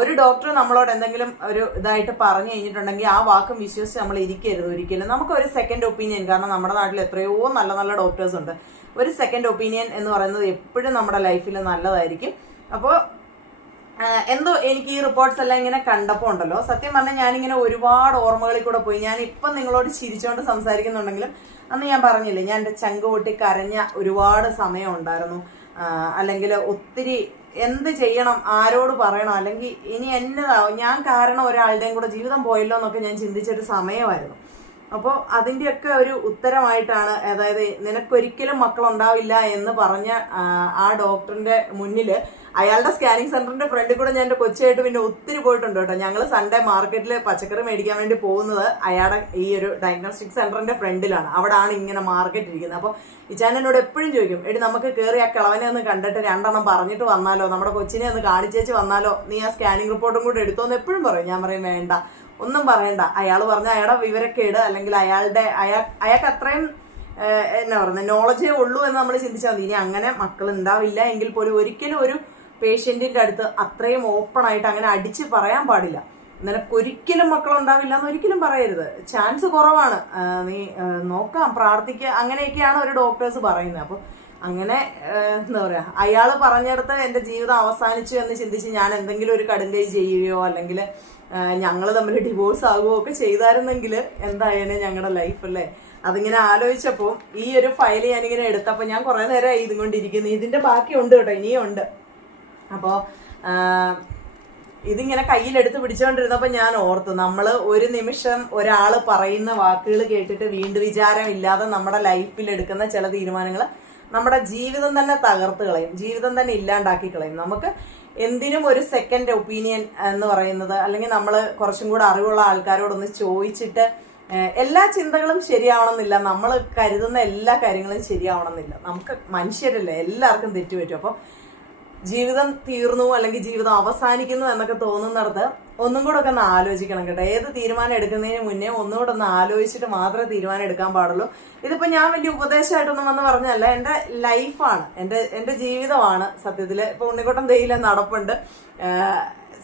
ഒരു ഡോക്ടർ നമ്മളോട് എന്തെങ്കിലും ഒരു ഇതായിട്ട് പറഞ്ഞു കഴിഞ്ഞിട്ടുണ്ടെങ്കിൽ ആ വാക്കും വിശ്വസിച്ച് നമ്മൾ ഇരിക്കരുത് ഒരിക്കലും. നമുക്ക് ഒരു സെക്കൻഡ് ഒപ്പീനിയൻ കാരണം നമ്മുടെ നാട്ടിൽ എത്രയോ നല്ല നല്ല ഡോക്ടേഴ്സ് ഉണ്ട്. ഒരു സെക്കൻഡ് ഒപ്പീനിയൻ എന്ന് പറയുന്നത് എപ്പോഴും നമ്മുടെ ലൈഫിൽ നല്ലതായിരിക്കും. അപ്പോൾ എന്തോ എനിക്ക് ഈ റിപ്പോർട്ട്സ് എല്ലാം ഇങ്ങനെ കണ്ടപ്പോൾ ഉണ്ടല്ലോ. സത്യം പറഞ്ഞാൽ ഞാനിങ്ങനെ ഒരുപാട് ഓർമ്മകളിൽ കൂടെ പോയി. ഞാൻ ഇപ്പം നിങ്ങളോട് ചിരിച്ചുകൊണ്ട് സംസാരിക്കുന്നുണ്ടെങ്കിലും അന്ന് ഞാൻ പറഞ്ഞില്ലേ ഞാൻ എന്റെ ചങ്ക് പൊട്ടി കരഞ്ഞ ഒരുപാട് സമയം ഉണ്ടായിരുന്നു. അല്ലെങ്കിൽ ഒത്തിരി എന്ത് ചെയ്യണം ആരോട് പറയണം അല്ലെങ്കിൽ ഇനി എന്നതാവും. ഞാൻ കാരണം ഒരാളുടെയും കൂടെ ജീവിതം പോയല്ലോ എന്നൊക്കെ ഞാൻ ചിന്തിച്ചൊരു സമയമായിരുന്നു. അപ്പോൾ അതിന്റെയൊക്കെ ഒരു ഉത്തരമായിട്ടാണ് അതായത് നിനക്കൊരിക്കലും മക്കളുണ്ടാവില്ല എന്ന് പറഞ്ഞ ആ, ഡോക്ടറിന്റെ മുന്നിൽ അയാളുടെ സ്കാനിങ് സെന്ററിന്റെ ഫ്രണ്ടിൽ കൂടെ ഞാൻ എന്റെ കൊച്ചായിട്ട് പിന്നെ ഒത്തിരി പോയിട്ടുണ്ട് കേട്ടോ. ഞങ്ങൾ സൺഡേ മാർക്കറ്റിൽ പച്ചക്കറി മേടിക്കാൻ വേണ്ടി പോകുന്നത് അയാളുടെ ഈ ഒരു ഡയഗ്നോസ്റ്റിക് സെന്ററിന്റെ ഫ്രണ്ടിലാണ് അവിടാണ് ഇങ്ങനെ മാർക്കറ്റ് ഇരിക്കുന്നത്. അപ്പോൾ ഇച്ചാൻ എന്നോട് എപ്പോഴും ചോദിക്കും എടി നമുക്ക് കയറി ആ കിളവനെ ഒന്ന് കണ്ടിട്ട് രണ്ടെണ്ണം പറഞ്ഞിട്ട് വന്നാലോ? നമ്മുടെ കൊച്ചിനെ ഒന്ന് കാണിച്ചേച്ച് വന്നാലോ? നീ ആ സ്കാനിങ് റിപ്പോർട്ടും കൂടെ എടുത്തോന്ന് എപ്പോഴും പറയും. ഞാൻ പറയും വേണ്ട. ഒന്നും പറയണ്ട. അയാൾ പറഞ്ഞ അയാളുടെ വിവരക്കേട് അല്ലെങ്കിൽ അയാളുടെ അയാൾ അയാൾക്ക് അത്രയും എന്നാ പറയുന്നത് നോളജേ ഉള്ളൂ എന്ന് നമ്മൾ ചിന്തിച്ചാൽ മതി. ഇനി അങ്ങനെ മക്കൾ ഉണ്ടാവില്ല എങ്കിൽ പോലും ഒരിക്കലും ഒരു പേഷ്യന്റിന്റെ അടുത്ത് അത്രയും ഓപ്പൺ ആയിട്ട് അങ്ങനെ അടിച്ച് പറയാൻ പാടില്ല. നിനക്ക് ഒരിക്കലും മക്കൾ ഉണ്ടാവില്ല എന്ന് ഒരിക്കലും പറയരുത്. ചാൻസ് കുറവാണ്. നീ നോക്കാം പ്രാർത്ഥിക്കുക അങ്ങനെയൊക്കെയാണ് ഒരു ഡോക്ടേഴ്സ് പറയുന്നത്. അപ്പോൾ അങ്ങനെ എന്താ പറയാ അയാൾ പറഞ്ഞിടത്ത് എന്റെ ജീവിതം അവസാനിച്ചു എന്ന് ചിന്തിച്ച് ഞാൻ എന്തെങ്കിലും ഒരു കടുങ്കൈ ചെയ്യുകയോ അല്ലെങ്കിൽ ഞങ്ങൾ തമ്മിൽ ഡിവോഴ്സ് ആകുകയോ ഒക്കെ ചെയ്തായിരുന്നെങ്കിൽ എന്തായാലും ഞങ്ങളുടെ ലൈഫ് അല്ലേ അതിങ്ങനെ ആലോചിച്ചപ്പോൾ ഈ ഒരു ഫയൽ ഞാനിങ്ങനെ എടുത്തപ്പോൾ ഞാൻ കുറേ നേരമായി ഇതും കൊണ്ടിരിക്കുന്നു ഇതിന്റെ ബാക്കി ഉണ്ട് കേട്ടോ ഇനിയും ഉണ്ട്. അപ്പോൾ ഇതിങ്ങനെ കയ്യിലെടുത്ത് പിടിച്ചുകൊണ്ടിരുന്നപ്പോൾ ഞാൻ ഓർത്തു നമ്മൾ ഒരു നിമിഷം ഒരാൾ പറയുന്ന വാക്കുകൾ കേട്ടിട്ട് വീണ്ടും വിചാരം ഇല്ലാതെ നമ്മുടെ ലൈഫിൽ എടുക്കുന്ന ചില തീരുമാനങ്ങൾ നമ്മുടെ ജീവിതം തന്നെ തകർത്ത് കളയും. ജീവിതം തന്നെ ഇല്ലാണ്ടാക്കി കളയും. നമുക്ക് എന്തിനും ഒരു സെക്കൻഡ് ഒപ്പീനിയൻ എന്ന് പറയുന്നത് അല്ലെങ്കിൽ നമ്മൾ കുറച്ചും കൂടെ അറിവുള്ള ആൾക്കാരോടൊന്ന് ചോദിച്ചിട്ട് എല്ലാ ചിന്തകളും ശരിയാവണമെന്നില്ല. നമ്മൾ കരുതുന്ന എല്ലാ കാര്യങ്ങളും ശരിയാവണമെന്നില്ല. നമുക്ക് മനുഷ്യരല്ലേ എല്ലാവർക്കും തെറ്റുപറ്റും. അപ്പം ജീവിതം തീർന്നു അല്ലെങ്കിൽ ജീവിതം അവസാനിക്കുന്നു എന്നൊക്കെ തോന്നുന്നിടത്ത് ഒന്നും കൂടെ ഒക്കെ ഒന്ന് ആലോചിക്കണം കേട്ടോ. ഏത് തീരുമാനം എടുക്കുന്നതിന് മുന്നേ ഒന്നും കൂടെ ഒന്ന് ആലോചിച്ചിട്ട് മാത്രമേ തീരുമാനം എടുക്കാൻ പാടുള്ളൂ. ഇതിപ്പോ ഞാൻ വലിയ ഉപദേശമായിട്ടൊന്നും വന്ന് പറഞ്ഞതല്ല. എന്റെ ലൈഫാണ് എന്റെ എന്റെ ജീവിതമാണ് സത്യത്തിൽ. ഇപ്പൊ ഉണ്ണിക്കോട്ടം തേയില നടപ്പുണ്ട്.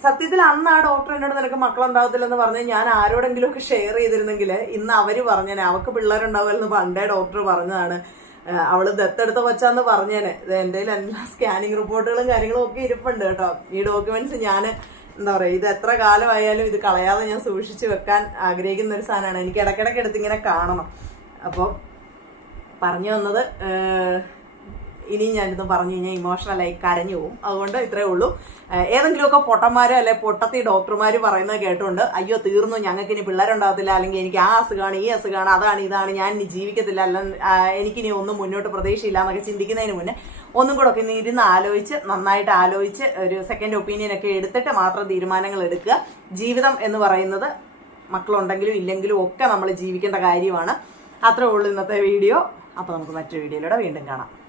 സത്യത്തിൽ അന്ന് ആ ഡോക്ടർ എന്നോട് നിനക്ക് മക്കളുണ്ടാവത്തില്ലെന്ന് പറഞ്ഞ് ഞാൻ ആരോടെങ്കിലും ഒക്കെ ഷെയർ ചെയ്തിരുന്നെങ്കിൽ ഇന്ന് അവർ പറഞ്ഞേനെ. അവക്ക് പിള്ളേരുണ്ടാവുമെന്ന് പണ്ടേ ഡോക്ടർ പറഞ്ഞതാണ്. അവൾ ദത്തെടുത്ത കൊച്ചാന്ന് പറഞ്ഞേനെ. എന്റെ എല്ലാ സ്കാനിങ് റിപ്പോർട്ടുകളും കാര്യങ്ങളും ഒക്കെ ഇരിപ്പുണ്ട് കേട്ടോ. ഈ ഡോക്യുമെന്റ്സ് ഞാൻ എന്താ പറയുക ഇത് എത്ര കാലമായാലും ഇത് കളയാതെ ഞാൻ സൂക്ഷിച്ചു വെക്കാൻ ആഗ്രഹിക്കുന്ന ഒരു സാധനമാണ്. എനിക്ക് ഇടയ്ക്കിടയ്ക്ക് എടുത്ത് ഇങ്ങനെ കാണണം. അപ്പോൾ പറഞ്ഞു വന്നത് ഇനിയും ഞാനിത് പറഞ്ഞു കഴിഞ്ഞാൽ ഇമോഷണലായി കരഞ്ഞു പോകും. അതുകൊണ്ട് ഇത്രേ ഉള്ളൂ. ഏതെങ്കിലുമൊക്കെ പൊട്ടന്മാരോ അല്ലെ പൊട്ടത്തി ഡോക്ടർമാർ പറയുന്നത് കേട്ടുകൊണ്ട് അയ്യോ തീർന്നു. ഞങ്ങൾക്ക് ഇനി പിള്ളേരുണ്ടാകത്തില്ല. അല്ലെങ്കിൽ എനിക്ക് ആ അസുഖമാണ് ഈ അസുഖമാണ് അതാണ് ഇതാണ്. ഞാൻ ഇനി ജീവിക്കത്തില്ല. അല്ല എനിക്കിനി ഒന്നും മുന്നോട്ട് പ്രതീക്ഷയില്ല എന്നൊക്കെ ചിന്തിക്കുന്നതിന് മുന്നേ ഒന്നും കൂടെ ഒക്കെ ഇരുന്ന് ആലോചിച്ച് നന്നായിട്ട് ആലോചിച്ച് ഒരു സെക്കൻഡ് ഒപ്പീനിയൻ ഒക്കെ എടുത്തിട്ട് മാത്രം തീരുമാനങ്ങൾ എടുക്കുക. ജീവിതം എന്ന് പറയുന്നത് മക്കളുണ്ടെങ്കിലും ഇല്ലെങ്കിലും ഒക്കെ നമ്മൾ ജീവിക്കേണ്ട കാര്യമാണ്. അത്രേ ഉള്ളൂ ഇന്നത്തെ വീഡിയോ. അപ്പോൾ നമുക്ക് മറ്റൊരു വീഡിയോയിലൂടെ വീണ്ടും കാണാം.